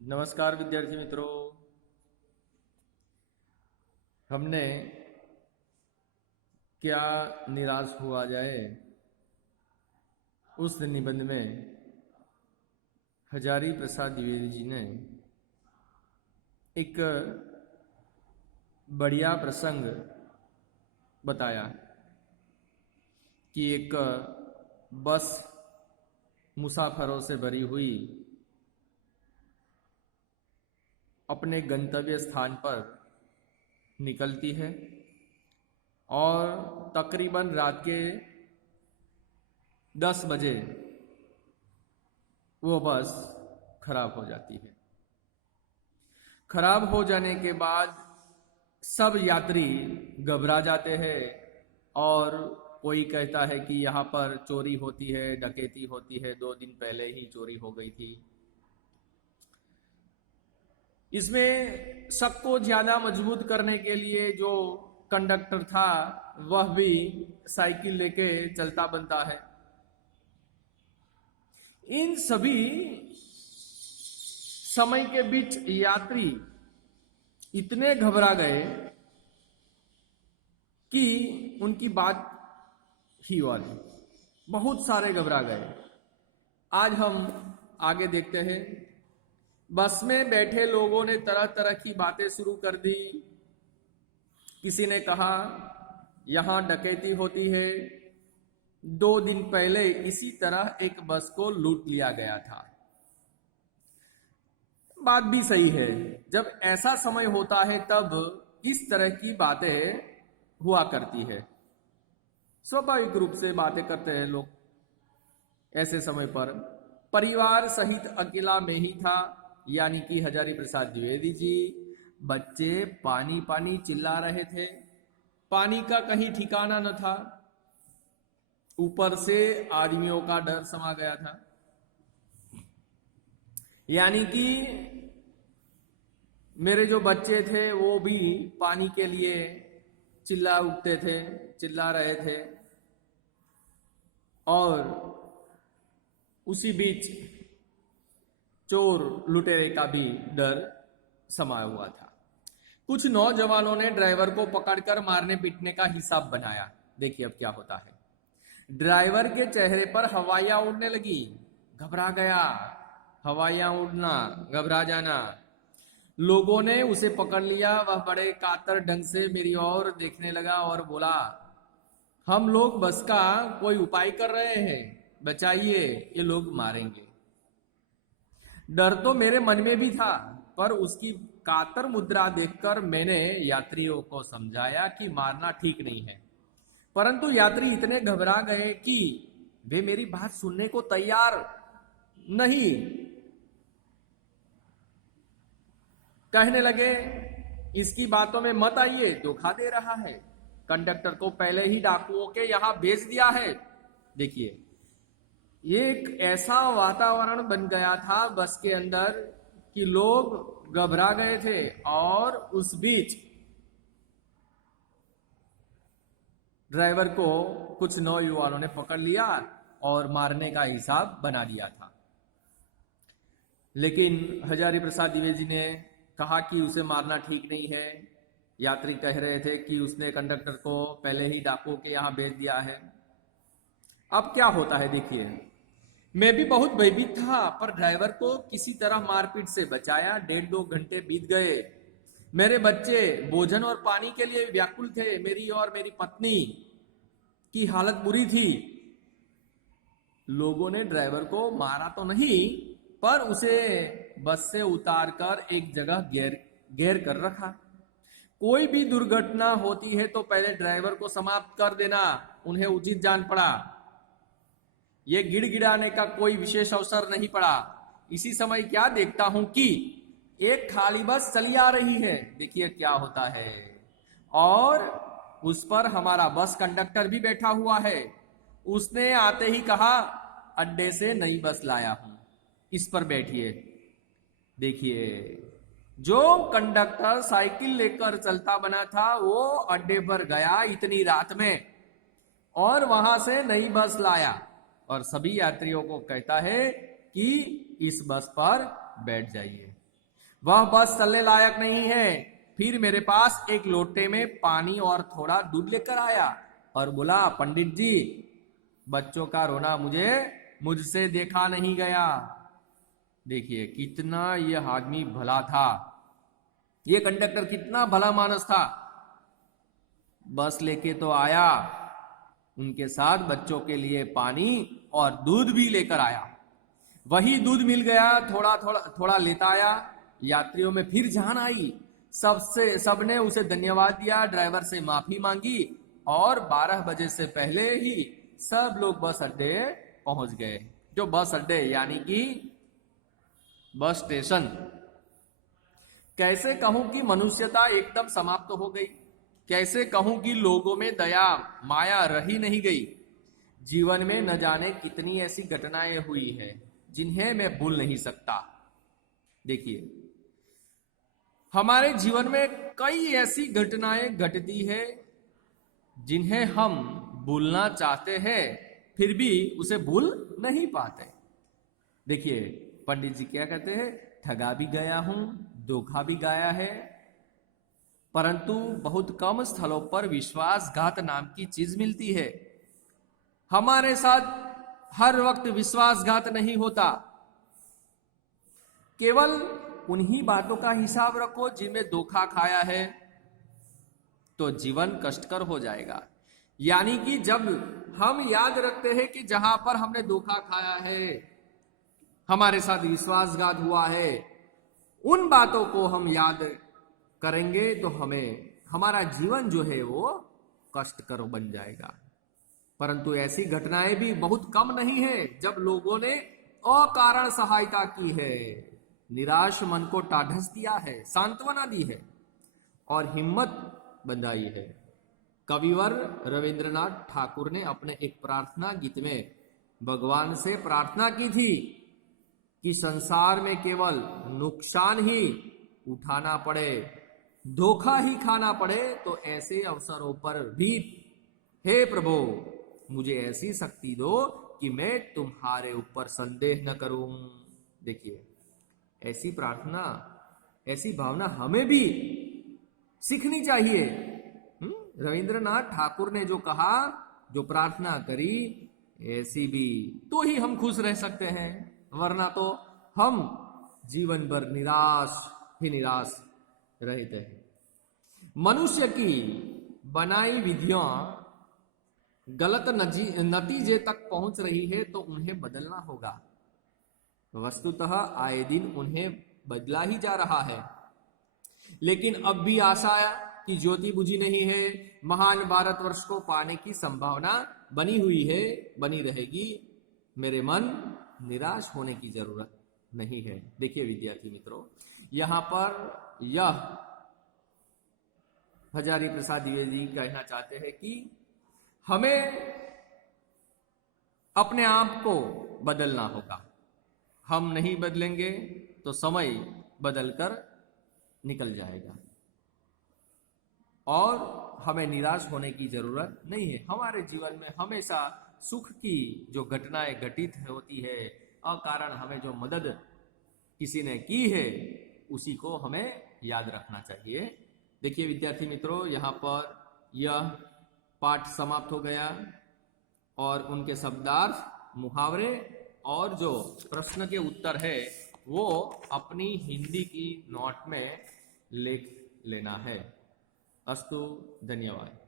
नमस्कार विद्यार्थी मित्रों। हमने क्या निराश हुआ जाए उस निबंध में हजारी प्रसाद द्विवेदी जी ने एक बढ़िया प्रसंग बताया कि एक बस मुसाफरों से भरी हुई अपने गंतव्य स्थान पर निकलती है और तकरीबन रात के 10 बजे वो बस खराब हो जाती है। खराब हो जाने के बाद सब यात्री घबरा जाते हैं और कोई कहता है कि यहाँ पर चोरी होती है, डकैती होती है, 2 दिन पहले ही चोरी हो गई थी। इसमें शक को ज्यादा मजबूत करने के लिए जो कंडक्टर था वह भी साइकिल लेके चलता बनता है। इन सभी समय के बीच यात्री इतने घबरा गए कि उनकी बात ही वाली, बहुत सारे घबरा गए। आज हम आगे देखते हैं। बस में बैठे लोगों ने तरह तरह की बातें शुरू कर दी। किसी ने कहा यहां डकैती होती है, 2 दिन पहले इसी तरह एक बस को लूट लिया गया था। बात भी सही है, जब ऐसा समय होता है तब इस तरह की बातें हुआ करती है। स्वाभाविक रूप से बातें करते हैं लोग ऐसे समय पर। परिवार सहित अकेला में ही था, यानी कि हजारी प्रसाद द्विवेदी जी। बच्चे पानी पानी चिल्ला रहे थे, पानी का कहीं ठिकाना न था। ऊपर से आदमियों का डर समा गया था, यानी कि मेरे जो बच्चे थे वो भी पानी के लिए चिल्ला उठते थे, चिल्ला रहे थे। और उसी बीच चोर लुटेरे का भी डर समाया हुआ था। कुछ नौजवानों ने ड्राइवर को पकड़कर मारने पीटने का हिसाब बनाया। देखिए अब क्या होता है। ड्राइवर के चेहरे पर हवाइयां उड़ने लगी। घबरा गया, हवाइयां उड़ना, घबरा जाना। लोगों ने उसे पकड़ लिया। वह बड़े कातर ढंग से मेरी ओर देखने लगा और बोला, हम लोग बस का कोई उपाय कर रहे हैं, बचाइए, ये लोग मारेंगे। डर तो मेरे मन में भी था, पर उसकी कातर मुद्रा देखकर मैंने यात्रियों को समझाया कि मारना ठीक नहीं है। परंतु यात्री इतने घबरा गए कि वे मेरी बात सुनने को तैयार नहीं। कहने लगे, इसकी बातों में मत आइए, धोखा दे रहा है। कंडक्टर को पहले ही डाकुओं के यहां भेज दिया है। देखिए, ये एक ऐसा वातावरण बन गया था बस के अंदर कि लोग घबरा गए थे। और उस बीच ड्राइवर को कुछ नौयुवानों ने पकड़ लिया और मारने का हिसाब बना लिया था। लेकिन हजारी प्रसाद द्विवेदी ने कहा कि उसे मारना ठीक नहीं है। यात्री कह रहे थे कि उसने कंडक्टर को पहले ही डाकुओं के यहां भेज दिया है। अब क्या होता है देखिए। मैं भी बहुत भयभीत था, पर ड्राइवर को किसी तरह मारपीट से बचाया। 1.5-2 घंटे बीत गए। मेरे बच्चे भोजन और पानी के लिए व्याकुल थे। मेरी और मेरी पत्नी की हालत बुरी थी। लोगों ने ड्राइवर को मारा तो नहीं, पर उसे बस से उतारकर एक जगह घेर कर रखा। कोई भी दुर्घटना होती है तो पहले ड्राइवर को समाप्त कर देना उन्हें उचित जान पड़ा। ये गिड़गिड़ाने का कोई विशेष अवसर नहीं पड़ा। इसी समय क्या देखता हूं कि एक खाली बस चली आ रही है। देखिए क्या होता है। और उस पर हमारा बस कंडक्टर भी बैठा हुआ है। उसने आते ही कहा, अड्डे से नई बस लाया हूं, इस पर बैठिए। देखिए, जो कंडक्टर साइकिल लेकर चलता बना था वो अड्डे पर गया इतनी रात में और वहां से नई बस लाया और सभी यात्रियों को कहता है कि इस बस पर बैठ जाइए। वह बस चलने लायक नहीं है। फिर मेरे पास एक लोटे में पानी और थोड़ा दूध लेकर आया और बोला, पंडित जी, बच्चों का रोना मुझसे देखा नहीं गया। देखिए कितना यह आदमी भला था, ये कंडक्टर कितना भला मानस था। बस लेके तो आया, उनके साथ बच्चों के लिए पानी और दूध भी लेकर आया। वही दूध मिल गया, थोड़ा थोड़ा थोड़ा लेता आया। यात्रियों में फिर जान आई, सबने उसे धन्यवाद दिया, ड्राइवर से माफी मांगी और 12 बजे से पहले ही सब लोग बस अड्डे पहुंच गए। जो बस अड्डे यानी कि बस स्टेशन। कैसे कहूं कि मनुष्यता एकदम समाप्त हो गई, कैसे कहूं कि लोगों में दया माया रही नहीं गई। जीवन में न जाने कितनी ऐसी घटनाएं हुई है जिन्हें मैं भूल नहीं सकता। देखिए हमारे जीवन में कई ऐसी घटनाएं घटती है जिन्हें हम भूलना चाहते हैं, फिर भी उसे भूल नहीं पाते। देखिए पंडित जी क्या कहते हैं, ठगा भी गया हूं, धोखा भी गया है, परंतु बहुत कम स्थलों पर विश्वासघात नाम की चीज मिलती है। हमारे साथ हर वक्त विश्वासघात नहीं होता। केवल उन्हीं बातों का हिसाब रखो जिनमें धोखा खाया है, तो जीवन कष्टकर हो जाएगा। यानी कि जब हम याद रखते हैं कि जहां पर हमने धोखा खाया है, हमारे साथ विश्वासघात हुआ है, उन बातों को हम याद करेंगे तो हमारा जीवन जो है वो कष्टकर बन जाएगा। परंतु ऐसी घटनाएं भी बहुत कम नहीं है जब लोगों ने अकारण सहायता की है, निराश मन को ढाढ़स दिया है, सांत्वना दी है और हिम्मत बंधाई है। कविवर रविंद्रनाथ ठाकुर ने अपने एक प्रार्थना गीत में भगवान से प्रार्थना की थी कि संसार में केवल नुकसान ही उठाना पड़े, धोखा ही खाना पड़े, तो ऐसे अवसरों पर भी हे प्रभु मुझे ऐसी शक्ति दो कि मैं तुम्हारे ऊपर संदेह न करूं। देखिए ऐसी प्रार्थना, ऐसी भावना हमें भी सीखनी चाहिए। रविंद्रनाथ ठाकुर ने जो कहा, जो प्रार्थना करी, ऐसी भी तो ही हम खुश रह सकते हैं, वरना तो हम जीवन भर निराश ही निराश रहते हैं। मनुष्य की बनाई विधियां गलत नतीजे तक पहुंच रही है तो उन्हें बदलना होगा। वस्तुतः आए दिन उन्हें बदला ही जा रहा है, लेकिन अब भी आशा की ज्योति बुझी नहीं है। महान भारतवर्ष को पाने की संभावना बनी हुई है, बनी रहेगी। मेरे मन निराश होने की जरूरत नहीं है। देखिए विद्यार्थी मित्रों, यहां पर यह हजारी प्रसाद द्विवेदी कहना चाहते हैं कि हमें अपने आप को बदलना होगा। हम नहीं बदलेंगे तो समय बदलकर निकल जाएगा और हमें निराश होने की जरूरत नहीं है। हमारे जीवन में हमेशा सुख की जो घटनाएं घटित होती है, अकारण हमें जो मदद किसी ने की है, उसी को हमें याद रखना चाहिए। देखिए विद्यार्थी मित्रों, यहाँ पर यह पाठ समाप्त हो गया और उनके शब्दार्थ, मुहावरे और जो प्रश्न के उत्तर है वो अपनी हिंदी की नोट में लिख लेना है। अस्तु, धन्यवाद।